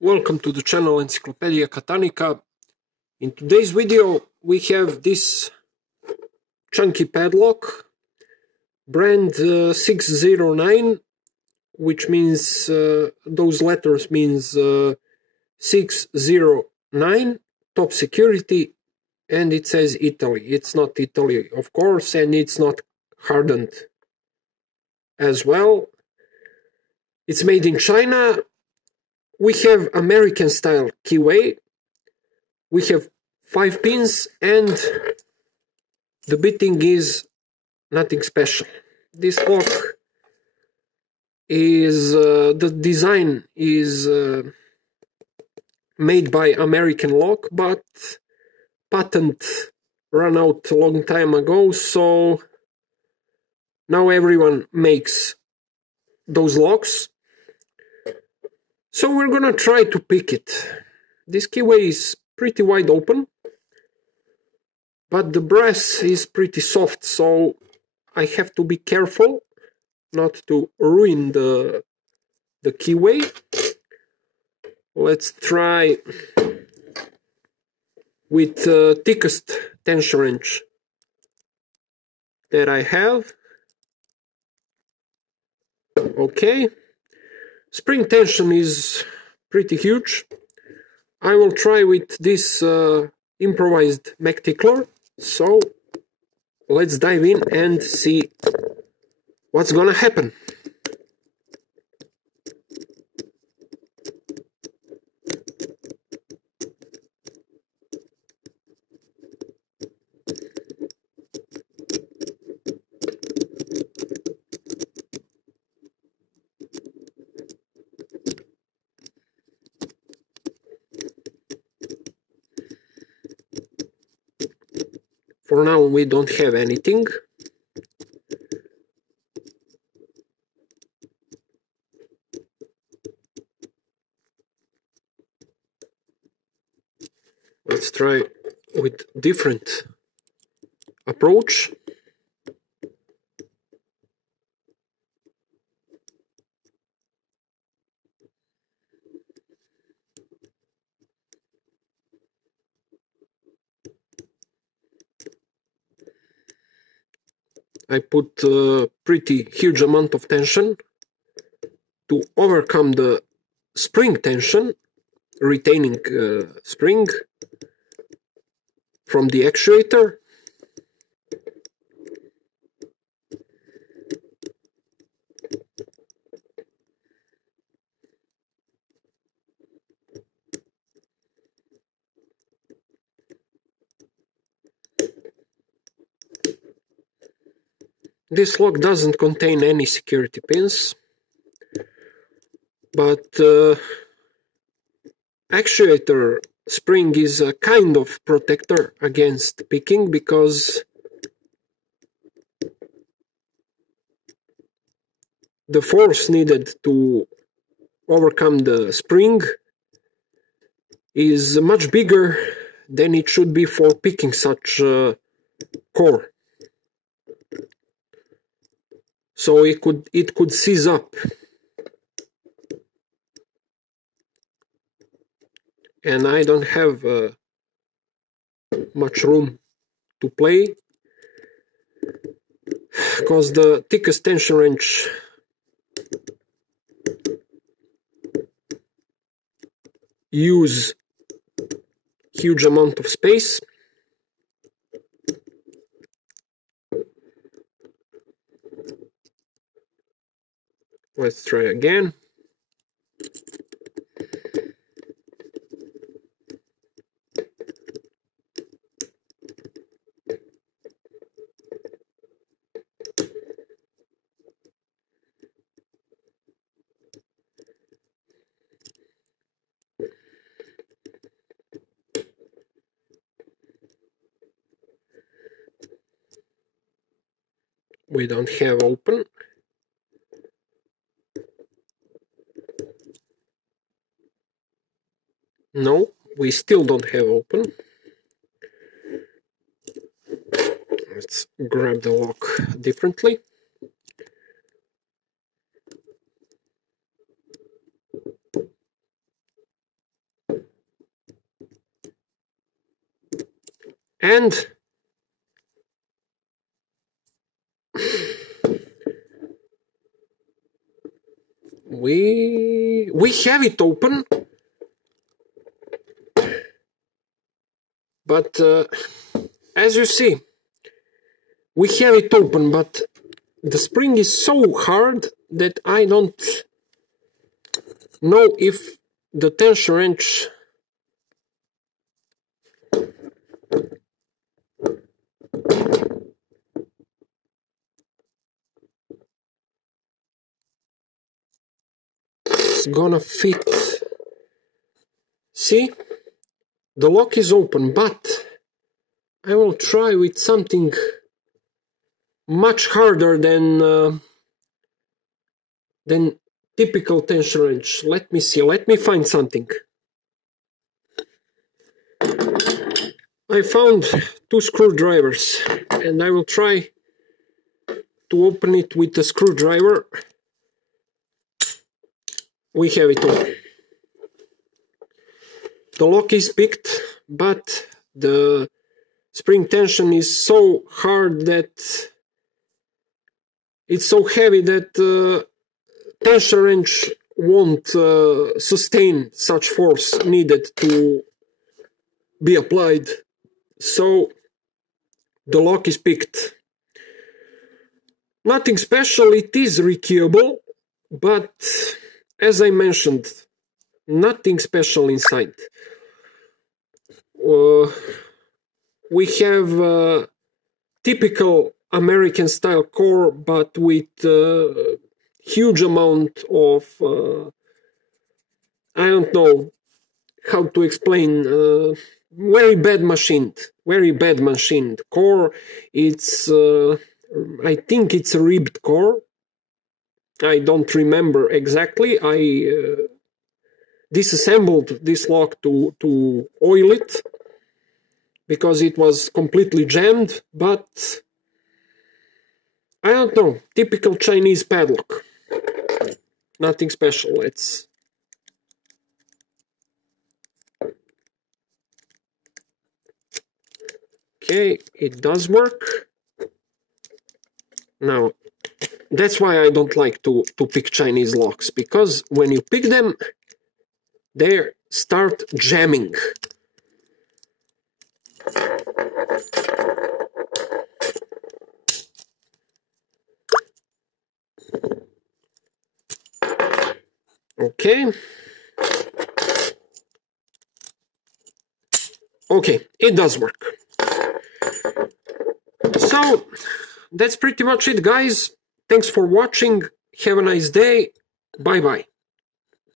Welcome to the channel Encyclopedia Catanica. In today's video we have this chunky padlock, brand 609, which means those letters means 609, top security, and it says Italy. It's not Italy, of course, and it's not hardened as well. It's made in China. We have American style keyway. We have 5 pins, and the bitting is nothing special. This lock is the design is made by American Lock, but patent ran out a long time ago, so now everyone makes those locks. So we're gonna try to pick it. This keyway is pretty wide open, but the brass is pretty soft, so I have to be careful not to ruin the keyway. Let's try with the thickest tension wrench that I have. Okay, spring tension is pretty huge. I will try with this improvised mech tickler, so let's dive in and see what's gonna happen. For now we don't have anything. Let's try with different approach. I put a pretty huge amount of tension to overcome the spring tension, retaining spring from the actuator. This lock doesn't contain any security pins, but actuator spring is a kind of protector against picking, because the force needed to overcome the spring is much bigger than it should be for picking such core. So it could seize up, and I don't have much room to play, because the thickest tension wrench use huge amount of space. Let's try again. We don't have open. No, we still don't have open. Let's grab the lock differently. And we have it open, but as you see, we have it open, but the spring is so hard that I don't know if the tension wrench is gonna fit. See, the lock is open, but I will try with something much harder than typical tension wrench. Let me see, let me find something. I found 2 screwdrivers, and I will try to open it with a screwdriver. We have it open. The lock is picked, but the spring tension is so hard that it's so heavy that tension wrench won't sustain such force needed to be applied. So the lock is picked. Nothing special, it is rekeyable, but as I mentioned, nothing special inside. We have typical American style core, but with huge amount of I don't know how to explain, very bad machined core. It's I think it's a ribbed core. I don't remember exactly. I disassembled this lock to oil it because it was completely jammed, but I don't know, typical Chinese padlock. Nothing special. Let's okay, it does work. Now, that's why I don't like to pick Chinese locks, because when you pick them, they start jamming. Okay. Okay, it does work. So, that's pretty much it, guys. Thanks for watching. Have a nice day. Bye-bye.